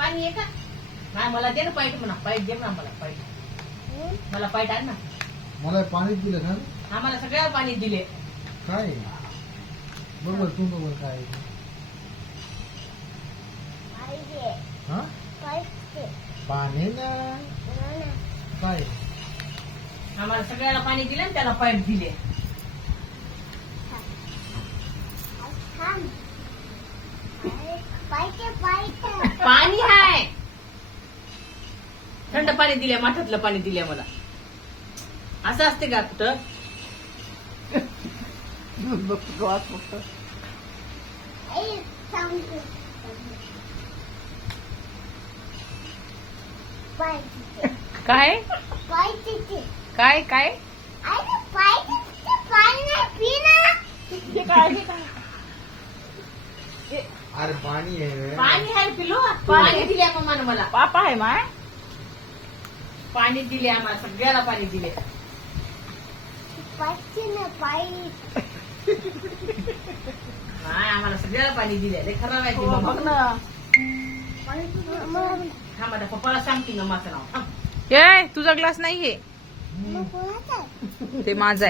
पाणी आहे का? नाही मला दे ना पाईट म्हणा. पाईट दे ना मला पाईट. मला पाईट आण ना. मला पाणी दिलं का? आम्हाला सगळ्याला पाणी दिले. काय बरोबर तू बरोबर काय हा पाणी ना काय आम्हाला सगळ्याला पाणी दिले आणि त्याला पाईट दिले. पाणी आहे. थंड पाणी दिले, माठातलं पाणी दिले मला. असं असते का कुठं? काय काय काय अरे पाणी आहे पाणी आहे पिलो. पाणी दिले मम्मानं मला. पापा आहे माय. पाणी दिले आम्हाला सगळ्याला पाणी दिले. नाही आम्हाला सगळ्याला पाणी दिले. लय खराब आहे ती हो, मम्मा. बघ ना. हा माझ्या पप्पाला सांगते मम्माचं नाव. ए तुझा ग्लास नाहीये ते माझा आहे.